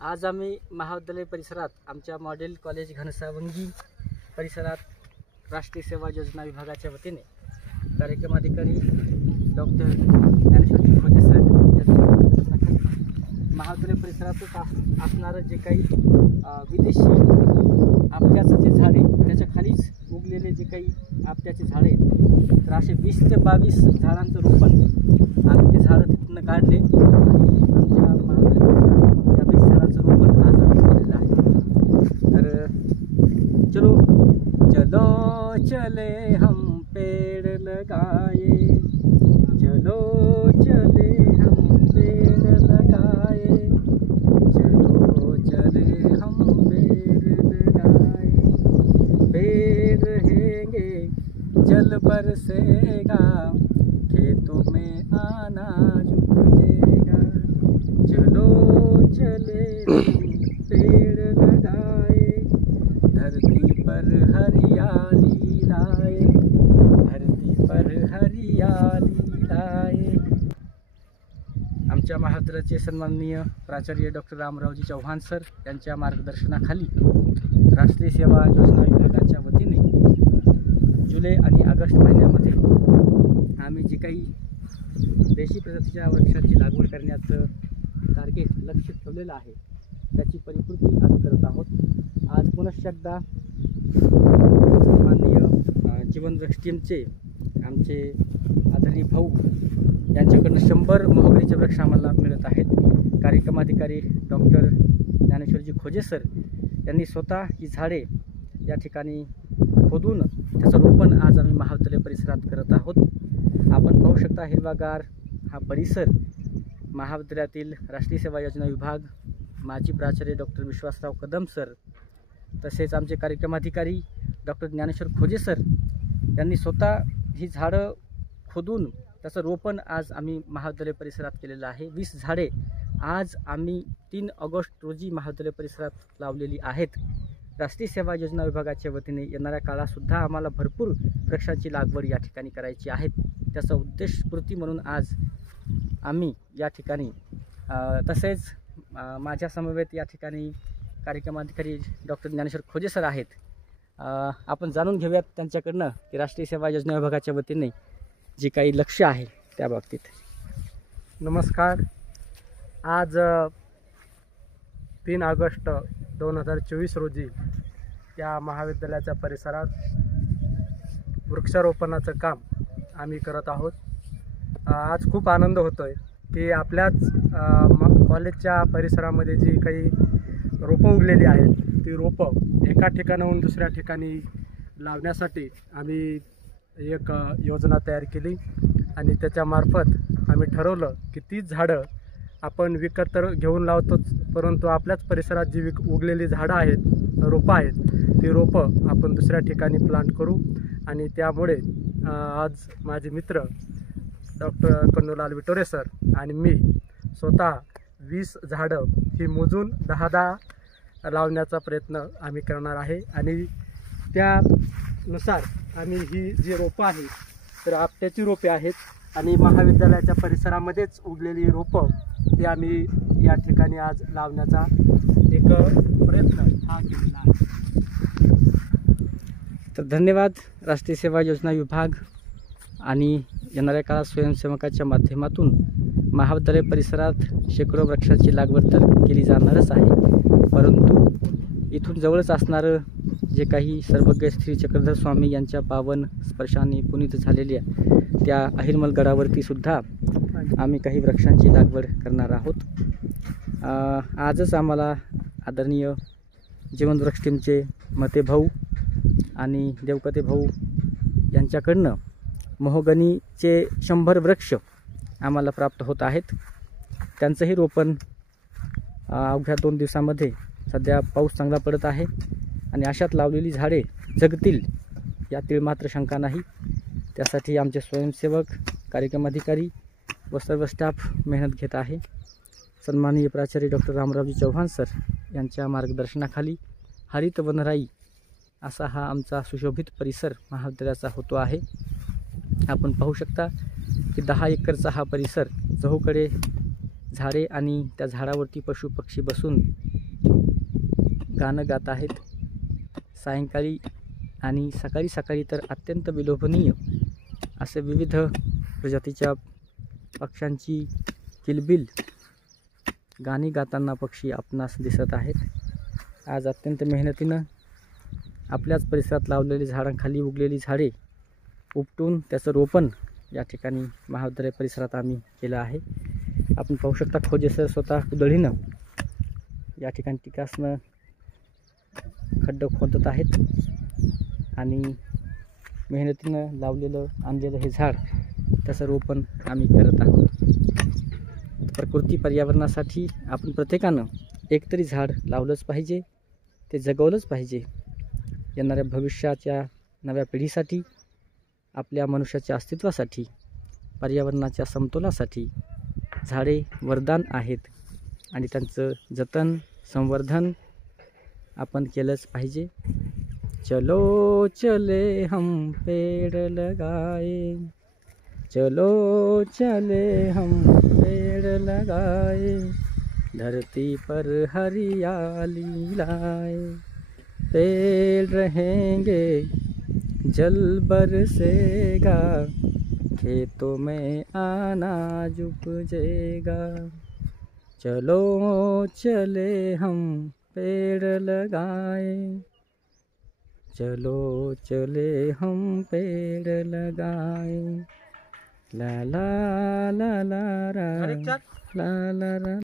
आज आम्ही महाविद्यालय परिसरात आमच्या मॉडेल कॉलेज घनसावंगी परिसरात राष्ट्रीय सेवा योजना विभागाच्या वतीने कार्यक्रमाधिकारी डॉक्टर ज्ञानेश्वर खोजे सर यांच्या महाविद्यालय परिसरातच असणारं जे काही विदेशी आपट्याचं जे झाडे त्याच्या खालीच उगलेले जे काही आपट्याचे झाडे तर असे 20 ते 22 झाडांचं रोपण आम्ही ते झाडं तिथून काढले आणि आमच्या महाविद्यालय परिसरात या 20 झाडांचं रोपण आज आम्ही केलेलं आहे। तर चलो चलो चले हम पेड़ लगाए, चलो चले हम पेड़ लगाए, चलो चले हम पेड़ लगाए, पेड़ रहेंगे जल बरसेगा, खेतों में अनाज उपजेगा, चलो चले हम पेड़ लगाए, धरती पर हरियाली लाए, धरती पर हरियाली लाए। आमच्या महाविद्यालयाचे सन्माननीय प्राचार्य डॉक्टर रामरावजी चव्हाण सर यांच्या मार्गदर्शनाखाली राष्ट्रीय सेवा योजना विभागाच्या वतीने जुलै आणि ऑगस्ट महिन्यामध्ये आम्ही जे काही देशी प्रजातीच्या वृक्षांची लागवड करण्याचं टार्गेट लक्ष्य ठेवलेलं आहे त्याची परिपूर्ती आम्ही करत आहोत। आज पुनश्च एकदा सन्माननीय जीवन वृक्ष टीमचे आमचे आदरणीय भाऊ यांच्याकडून 100 मोहगरीचे वृक्ष आम्हाला मिळत आहेत। कार्यक्रमाधिकारी डॉक्टर ज्ञानेश्वरजी खोजे सर यांनी स्वतः ही झाडे या ठिकाणी खोदून त्याचं रोपण आज आम्ही महाविद्यालय परिसरात करत आहोत। आपण पाहू शकता हिरवागार हा परिसर महाविद्यालयातील राष्ट्रीय सेवा योजना विभाग माजी प्राचार्य डॉक्टर विश्वासराव कदम सर तसेच आमचे कार्यक्रमाधिकारी डॉक्टर ज्ञानेश्वर खोजे सर यांनी स्वतः ही झाडं खोदून त्याचं रोपण आज आम्ही महाविद्यालय परिसरात केलेलं आहे। 20 झाडे आज आम्ही 3 ऑगस्ट रोजी महाविद्यालय परिसरात लावलेली आहेत। राष्ट्रीय सेवा योजना विभागाच्या वतीने येणाऱ्या काळातसुद्धा आम्हाला भरपूर वृक्षांची लागवड या ठिकाणी करायची आहे। त्याचा उद्देशपूर्ती म्हणून आज आम्ही या ठिकाणी तसेच माझ्या समवेत या ठिकाणी कार्यक्रमाधिकारी डॉक्टर ज्ञानेश्वर खोजे सर आहेत। आपण जाणून घेऊयात त्यांच्याकडनं की राष्ट्रीय सेवा योजना विभागाच्या वतीने जे काही लक्ष्य आहे त्या बाबतीत। नमस्कार। आज 3 ऑगस्ट 2024 रोजी या महाविद्यालयाच्या परिसरात वृक्षारोपणाचं काम आम्ही करत आहोत। आज खूप आनंद होतो आहे की आपल्याच कॉलेजच्या परिसरामध्ये जी काही रोपं उगलेली आहेत ती रोपं एका ठिकाणाहून दुसऱ्या ठिकाणी लावण्यासाठी आम्ही एक योजना तयार केली आणि त्याच्यामार्फत आम्ही ठरवलं की तीच झाडं आपण विकत तर घेऊन लावतोच, परंतु आपल्याच परिसरात जी उगलेली झाडं आहेत रोपं आहेत ती रोपं आपण दुसऱ्या ठिकाणी प्लांट करू। आणि त्यामुळे आज माझे मित्र डॉक्टर कन्नूलाल विटोरे सर आणि मी स्वतः 20 झाडं ही मोजून 10-10 लावण्याचा प्रयत्न आम्ही करणार आहे। आणि त्यानुसार आम्ही ही जी रोपं आहेत तर आपट्याची रोपे आहेत आणि महाविद्यालयाच्या परिसरामध्येच उगलेली रोपं ही आम्ही या ठिकाणी आज लावण्याचा एक प्रयत्न हा केलेला आहे। तर धन्यवाद राष्ट्रीय सेवा योजना विभाग आणि येणाऱ्या काळात स्वयंसेवकाच्या माध्यमातून महाविद्यालय परिसरात शेकडो वृक्षांची लागवड तर केली जाणारच आहे, परंतु इथून जवळच असणारं जे काही सर्वज्ञ श्री चक्रधर स्वामी यांच्या पावन स्पर्शाने पुनीत झालेल्या त्या अहिरमल गडावरती सुद्धा आम्ही काही वृक्षांची लागवड करणार आहोत। आजच आम्हाला आदरणीय जीवन वृक्ष टीमचे मते भाऊ आणि देवकते भाऊ यांच्याकडनं मोहगनीचे 100 वृक्ष आम्हाला प्राप्त होत आहेत। त्यांचंही रोपण अवघ्या 2 दिवसामध्ये सध्या पाऊस चांगला पडत आहे आणि अशात लावलेली झाडे जगतील यातील मात्र शंका नाही। त्यासाठी आमचे स्वयंसेवक कार्यक्रमाधिकारी व सर्व स्टाफ मेहनत घेत आहे। सन्माननीय प्राचार्य डॉक्टर रामरावजी चव्हाण सर यांच्या मार्गदर्शनाखाली हरित वनराई असा हा आमचा सुशोभित परिसर महाविद्यालयाचा होतो आहे। आपण पाहू शकता की 10 एकरचा हा परिसर चहूकडे झाडे आणि त्या झाडावरती पशु पक्षी बसून गाणं गात आहेत. सायंकाळी आणि सकाळी सकाळी तर अत्यंत विलोभनीय असे विविध प्रजातीच्या पक्ष्यांची किलबिल गाणी गाताना पक्षी आपणास दिसत आहेत. आज अत्यंत मेहनतीनं आपल्याच परिसरात लावलेली झाडांखाली उगलेली झाडे उपटून त्याचं रोपण या ठिकाणी महाविद्यालय परिसरात आम्ही केलं आहे. आपण पाहू शकता खोजे सर स्वतः कुदळीनं या ठिकाणी टिकासनं खड्डं खोदत आहेत आणि मेहनतीनं लावलेलं आणलेलं हे झाड त्याचं रोपण आम्ही करत आहोत. प्रकृती पर्यावरणासाठी आपण प्रत्येकानं एकतरी झाड लावलंच पाहिजे, ते जगवलंच पाहिजे. येणाऱ्या भविष्याच्या नव्या पिढीसाठी, आपल्या मनुष्याच्या अस्तित्वासाठी, पर्यावरणाच्या समतोलासाठी झाडे वरदान आहेत आणि त्यांचं जतन संवर्धन आपण केलंच पाहिजे. चलो चले हम पेड़ लगाए, चलो चले हम पेड़ लगाए, धरती पर हरियाली लाए, पेड़ रहेंगे जल बरसेगा, खेतों में अनाज उपजेगा, चलो चले हम पेड़ लगाए, चलो चले हम पेड़ लगाए, ला ला ला ला ला ला ला ला.